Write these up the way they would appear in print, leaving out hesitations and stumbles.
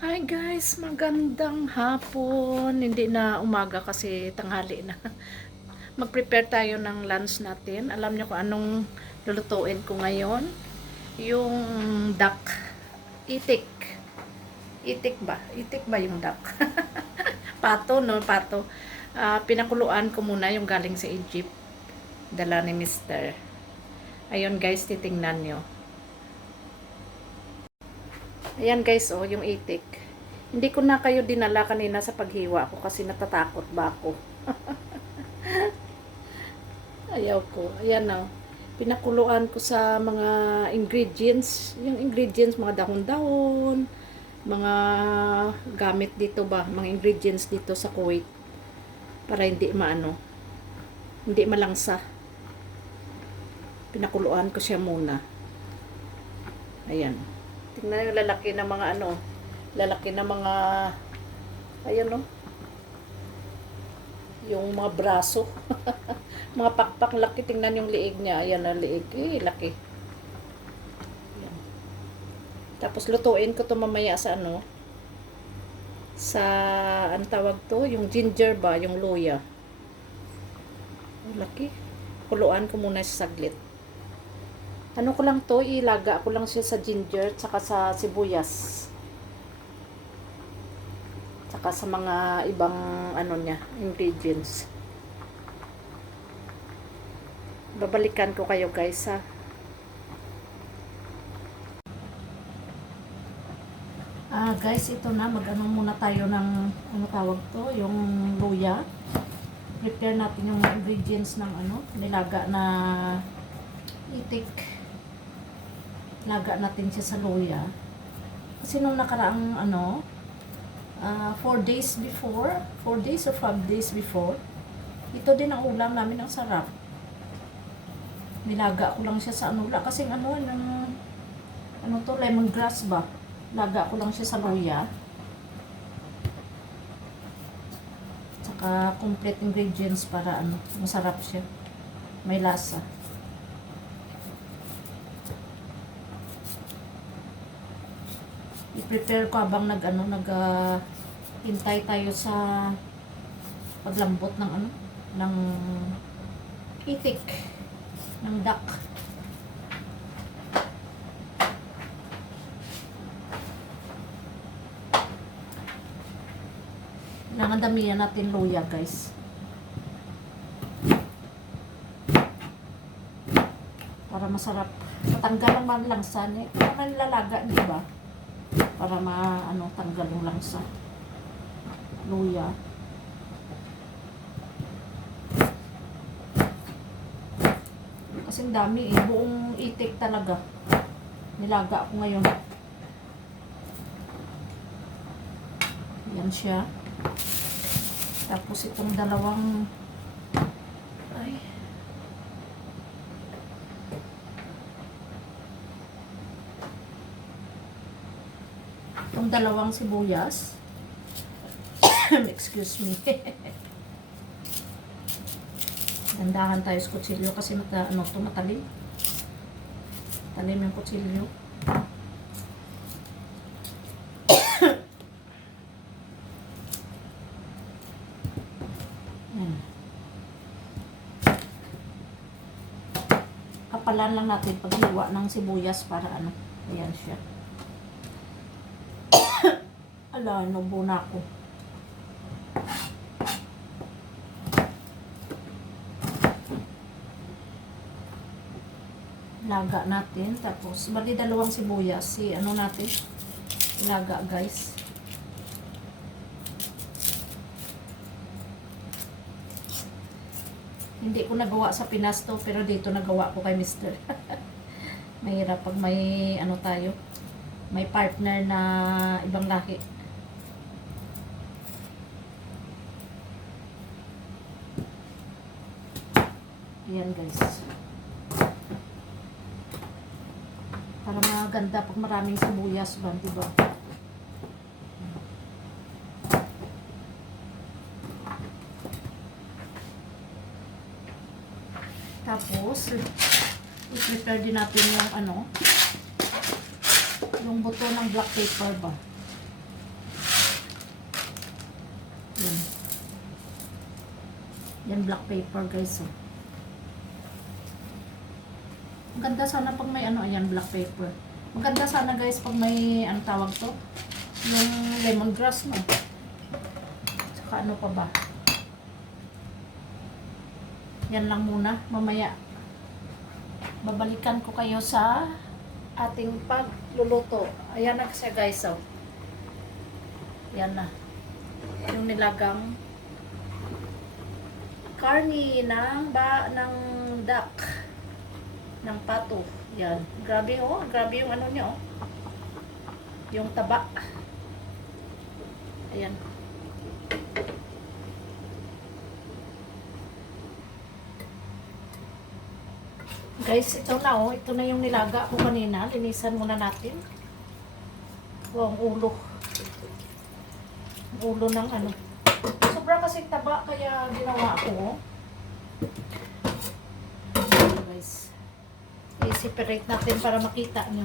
Hi guys, magandang hapon. Hindi na umaga kasi tanghali na. Mag-prepare tayo ng lunch natin. Alam niyo kung anong lulutuin ko ngayon? Yung duck. Itik. Itik ba? Itik ba yung duck? Pato, no? Pato. Pinakuluan ko muna yung galing sa Egypt. Dala ni Mister. Ayun guys, titingnan nyo. Ayan guys, oh, yung itik. Hindi ko na kayo dinala kanina sa paghiwa ko kasi natatakot ba ako. Ayaw ko. Ayan na. Pinakuluan ko sa mga ingredients. Yung ingredients, mga dahon-dahon, mga gamit dito ba, mga ingredients dito sa Kuwait. Para hindi maano, hindi malangsa. Pinakuluan ko siya muna. Ayan. Tingnan yung lalaki ng mga ano, lalaki ng mga, ayan no, yung mga braso. Mga pakpak laki, tingnan yung liig niya. Ayan na liig. Laki. Ayan. Tapos lutuin ko to mamaya sa ano, sa, ang tawag to, yung ginger ba, yung luya. Laki. Kuluan ko muna sa saglit. Ano ko lang to, ilaga ko lang siya sa ginger, tsaka sa sibuyas. Tsaka sa mga ibang, ano niya, ingredients. Babalikan ko kayo guys ha. Guys, ito na, mag-ano muna tayo ng, ano tawag to, yung luya. Prepare natin yung ingredients ng ano, nilaga na itik. Laga natin siya sa luya. Kasi nung nakaraang ano, 4 days before, 4 days or 5 days before, ito din ang ulam namin, ang sarap. Nilaga ko lang siya sa ano, kasi ano, yung, ano to, lemongrass ba? Laga ko lang siya sa luya. Tsaka complete ingredients para ano, masarap siya. May lasa. I-prepare ko habang nag-ano, hintay tayo sa paglambot ng ano, ng itik, ng duck. Nangadamihan natin luya guys. Para masarap. Matanggal ang mga langsa niya. Para manilalaga, di ba? Para tanggal yung langsa. Luya. Kasing dami eh. Buong itik talaga. Nilaga ako ngayon. Yan siya. Tapos itong dalawang sibuyas. Excuse me. Gandahan tayo sa kutsilyo kasi matalim. Talim yung kutsilyo. Kapalan lang natin paghiwa ng sibuyas para ano. Ayan siya. Ala, nubo na ako. Laga natin. Tapos, bali dalawang sibuyas. Ano natin? Ilaga guys. Hindi ko nagawa sa Pinas to, pero dito nagawa ko kay Mister. Mahirap pag may ano tayo, may partner na ibang laki. Ayan guys. Para maganda pag maraming sibuyas ba, diba? Tapos, i-prepare din natin yung ano, yung buto ng black pepper ba. Yan. Yan black paper guys. Oh. Maganda sana pag may ano, ayan, black paper. Maganda sana guys pag may, ano tawag to? Yung lemongrass mo. Saka ano pa ba? Yan lang muna. Mamaya, babalikan ko kayo sa ating pagluluto. Ayan na kasi guys, oh. Yan na. Yung nilagang karni ng duck. Ng pato. Yan. Grabe oh. Grabe yung ano niya oh. Yung taba. Ayan. Guys, ito na oh. Ito na yung nilaga ko kanina. Linisan muna natin. Wow, ang ulo. Ang ulo ng ano. Sobra kasi taba kaya ginawa ko oh. Guys. I-separate natin para makita nyo.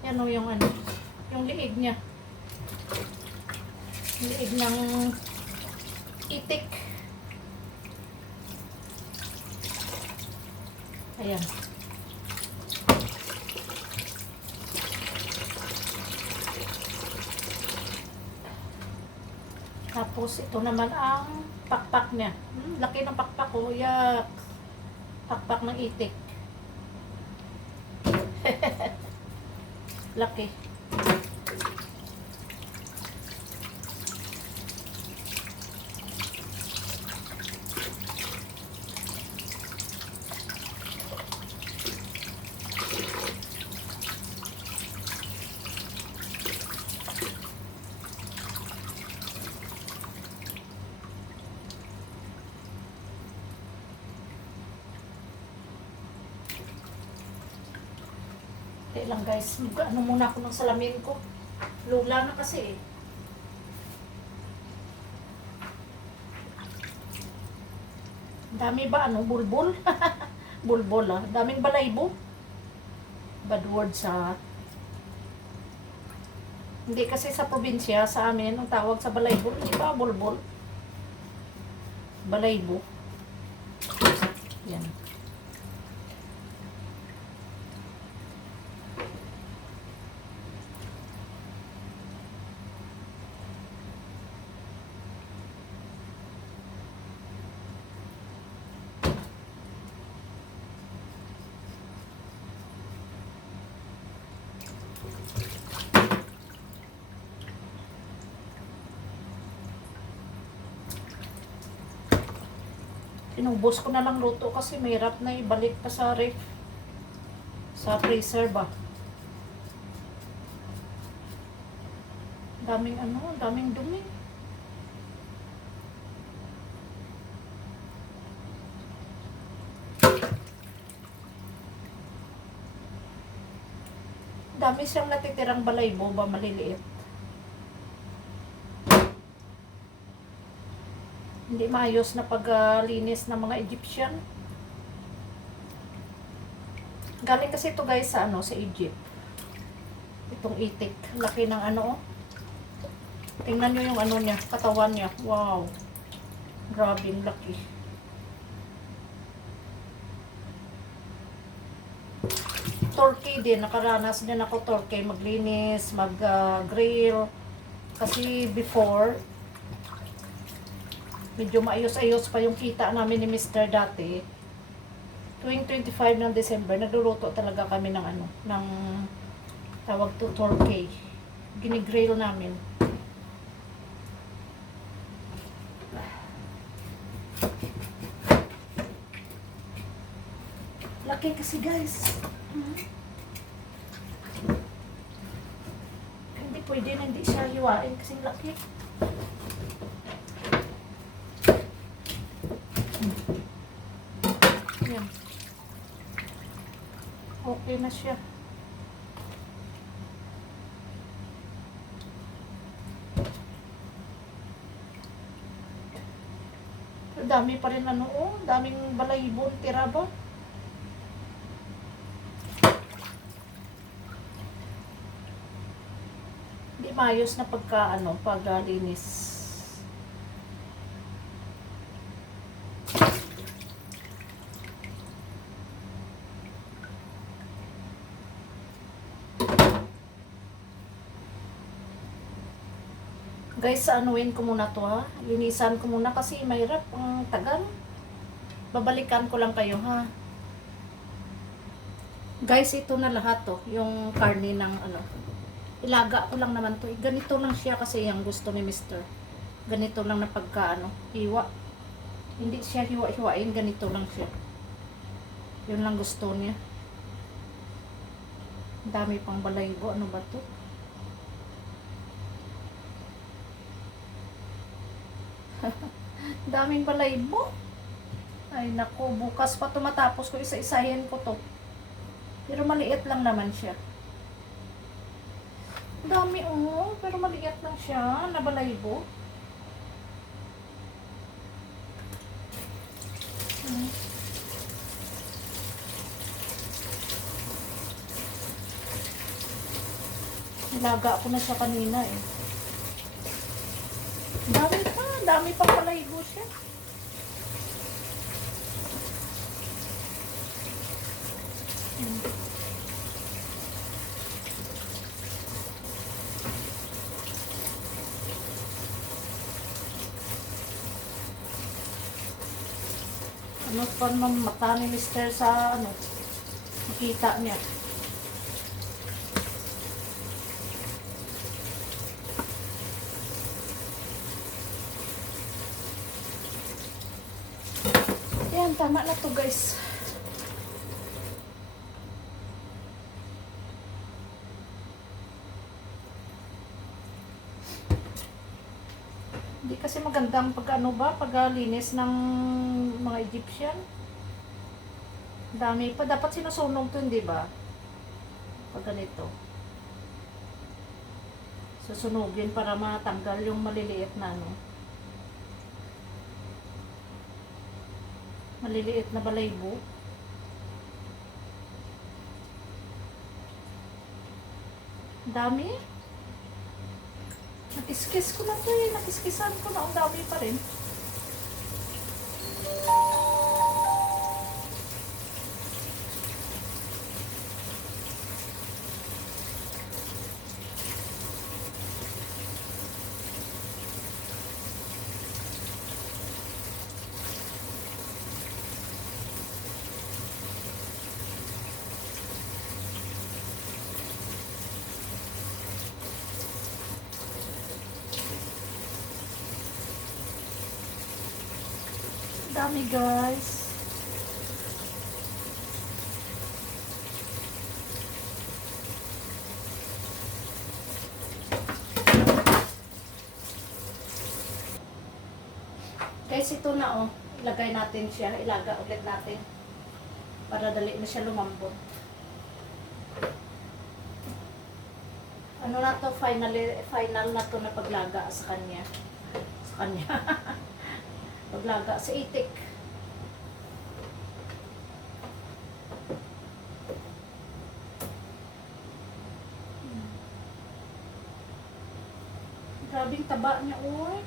Yan o yung ano. Yung liig niya. Liig ng itik. Ayan. Tapos ito naman ang pakpak niya. Laki ng pakpak ko. Yak. Pakpak ng itik. Laki. Hindi lang guys, ano muna ako ng salamin ko. Lula na kasi eh. Dami ba ano, bulbul? Bulbul ah. Daming balaybo. Bad word sa... Hindi kasi sa probinsya, sa amin, ang tawag sa balaybo, hindi ba bulbul? Balaybo. Yan. Inubos ko na lang luto kasi mahirap na ibalik pa sa ref. Sa freezer ba. Daming ano, daming dumi. Dami siyang natitirang balaybo ba maliliit. Hindi maayos na paglinis ng mga Egyptian. Galing kasi ito guys sa ano, sa Egypt. Itong itik. Laki ng ano oh. Tingnan nyo yung ano niya, katawan niya. Wow. Grabe, laki. Turkey din, nakaranas din ako turkey. Maglinis, mag-grill. Kasi before, medyo maayos-ayos pa yung kita namin ni Mr. dati. Tuwing 25 ng December, nagluluto talaga kami ng ano, ng tawag to turkey. Ginigrill namin. Laki kasi guys. Hindi pwede na hindi siya hiwain kasi laki. Yan. Okay na siya. Dami pa rin ano oh, daming balaybo, tira ba? Hindi maayos na pagka ano, paglinis. Guys, anuin ko muna to ha. Linisan ko muna kasi mahirap ang tagal. Babalikan ko lang kayo ha. Guys, ito na lahat to. Yung karne ng ano. Ilaga ko lang naman to. Ganito lang siya kasi yung gusto ni Mr. Ganito lang na pagka ano, hiwa. Hindi siya hiwa-hiwain. Ganito lang siya. Yun lang gusto niya. Dami pang balaybo. Ano ba to? Daming balaybo. Ay naku, bukas pa to matapos ko. Isa-isahin ko to. Pero maliit lang naman siya. Dami oh, pero maliit lang siya. Nabalaybo. Nilaga ko na siya kanina eh. Dami pa balaybo siya. Ano pa naman mata ni Mr. sa ano, makita niya. Yan, tama na to guys. Hindi kasi magandang pag-ano ba, paglinis ng mga Egyptian. Dami pa. Dapat sinusunog to, hindi ba? Pag ganito. Susunugin para matanggal yung maliliit na ano. Maliliit na balaybo. Dami. Nakiskis ko na to eh. Nakiskisan ko na. Ang dami pa rin. Dami guys. Guys, ito na oh. Ilagay natin siya. Ilaga ulit natin. Para dali na siya lumambot. Ano na to? Final na to na paglaga sa kanya. Sa kanya. Paglaga sa itik. Grabing taba niya, oy.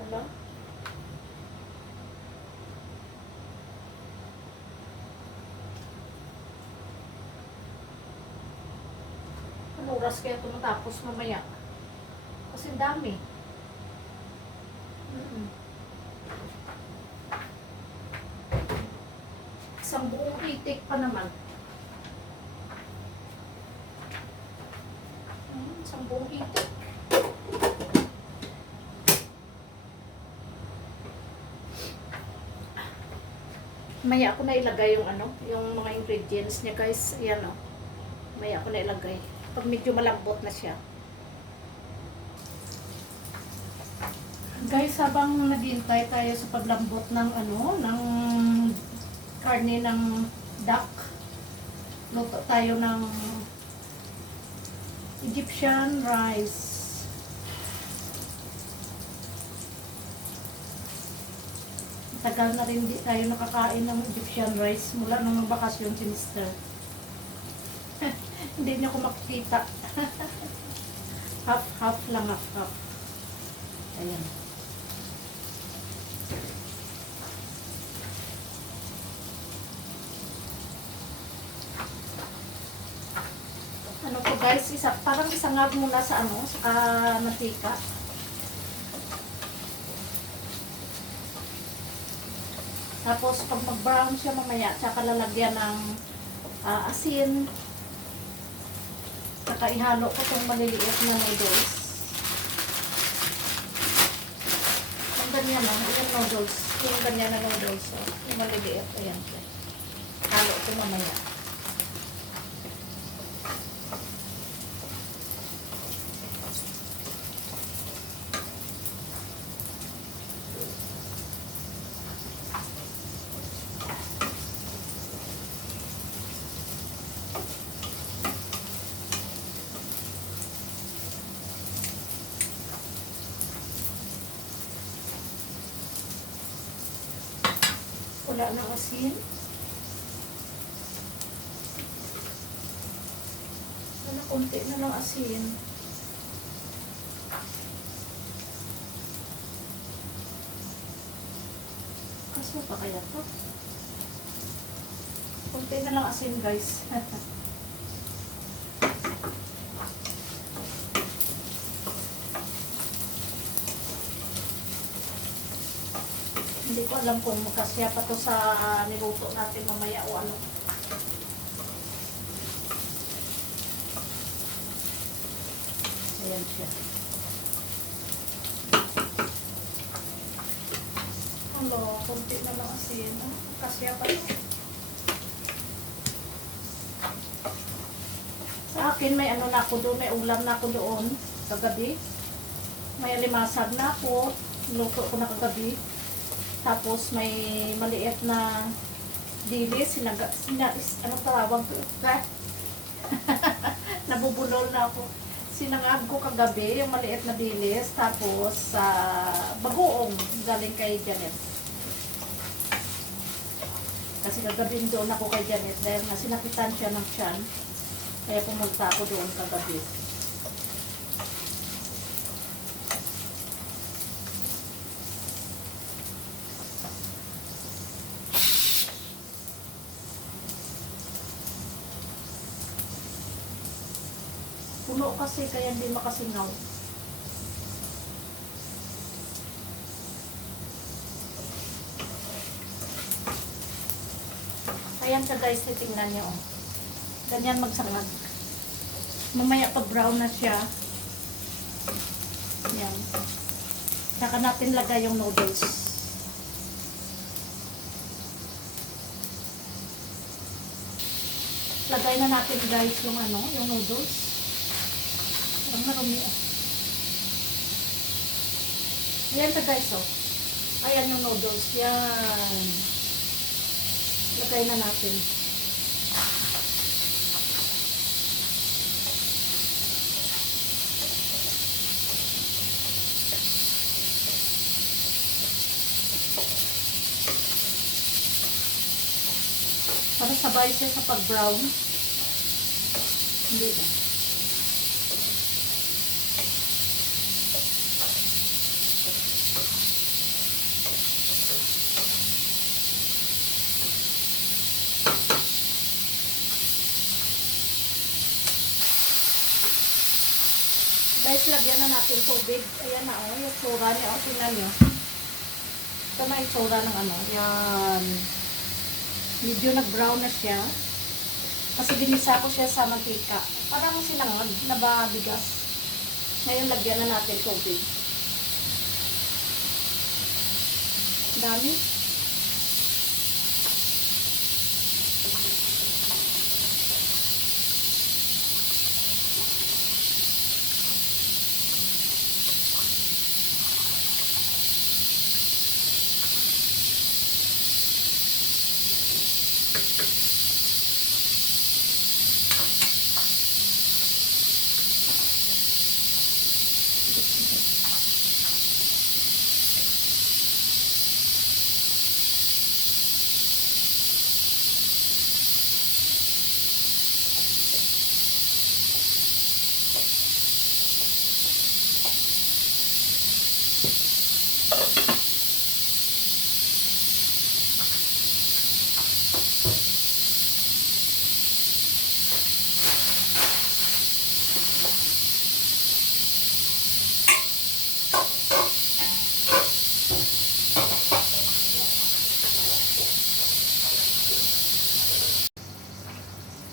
Hala. Ano oras kaya ito matapos mamaya? Kasi dami. Isang buong itik pa naman. Isang buong itik. Maya ako na ilagay yung ano, yung mga ingredients niya guys. Ayan o. Maya ako na ilagay. Pag medyo malambot na siya. Guys, habang naghihintay tayo sa paglambot ng ano, ng karne ng duck, luto tayo ng Egyptian rice. Tagal na rin di tayo nakakain ng Egyptian rice mula nung bakasyon si Mr. Hindi niyo ko makikita. Half lang, half. Ayan. Ano to guys, parang isangag muna sa sa mantika. Tapos pag mag-brown siya mamaya, tsaka lalagyan ng asin. Tsaka ihalo ko itong maliliit na noodles. Yung ganyan yung noodles. Yung ganyan na noodles. Yung maliliit, ayan siya. Halo ko mamaya. Wala na asin. Wala, konti na lang asin. Kaso pa kaya to? Konti na lang asin guys. Hindi ko alam kung magkasya pa to sa niluto natin mamaya o ano. Ayan siya. Hello, konti na lang asin. Magkasya pa to. Sa akin may ano na ako doon, may ulam na ako doon kagabi. May limasag na ako. Niluto ko na kagabi. Tapos may maliit na dilis, ano tawag ko? Nabubulol na ako. Sinangag ko kagabi yung maliit na dilis, tapos bagoong galing kay Janet. Kasi kagabi doon ako kay Janet dahil sinakitan siya ng tiyan. Kaya pumunta ako doon kagabi. Puno kasi kaya hindi makasingaw. Ayan siya guys, titingnan nyo. Ganyan magsangag. Mamaya pag brown na siya. Ayan. Saka natin lagay yung noodles. Lagay na natin guys yung yung noodles. Ang marumi. Ayan siya guys Ayan yung noodles. Yan. Lagay na natin. Para sabay siya sa pag-brown. Hindi ba? Guys, lagyan na natin tubig. Ayan na yung tsura niya. Tingnan nyo. Ito na yung tsura ng Yan. Medyo nag-brown na siya. Kasi ginisa ko siya sa mantika. Parang sinangag na bigas. Ngayon, lagyan na natin tubig. Dami.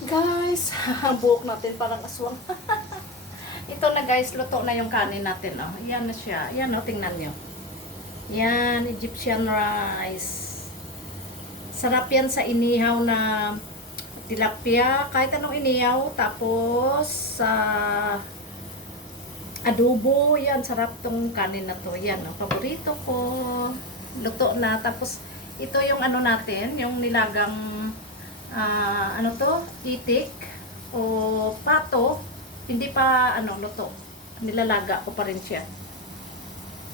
Guys, buhok natin parang aswang. Ito na guys, luto na yung kanin natin. Oh. Yan na siya. Yan oh, tingnan nyo. Yan, Egyptian rice. Sarap yan sa inihaw na tilapia. Kahit anong inihaw. Tapos, sa adobo. Yan, sarap tong kanin na to. Yan, oh, paborito ko. Luto na. Tapos, ito yung ano natin, yung nilagang ano to, itik o pato, hindi pa ano luto. Nilalaga ko pa rin siya.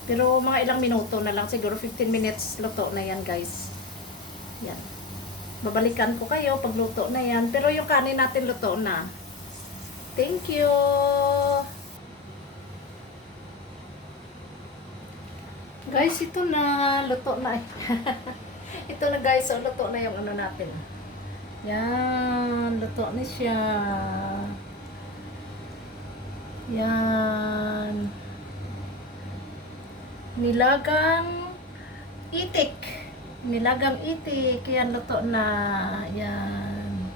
Pero mga ilang minuto na lang, siguro 15 minutes luto na yan, guys. Yan. Babalikan ko kayo pag luto na yan. Pero yung kanin natin luto na. Thank you. Guys, ito na luto na. Ito na guys, so luto na yung ano natin. Yan, luto na siya. Yan. Nilagang itik. Nilagang itik. Yan, luto na. Yan.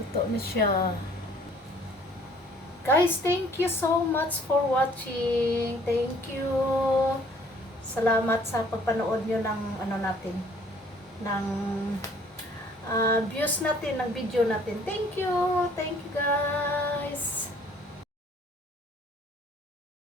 Luto na siya. Guys, thank you so much for watching. Thank you. Salamat sa pagpanood nyo ng ano natin, ng views natin, ng video natin. Thank you guys.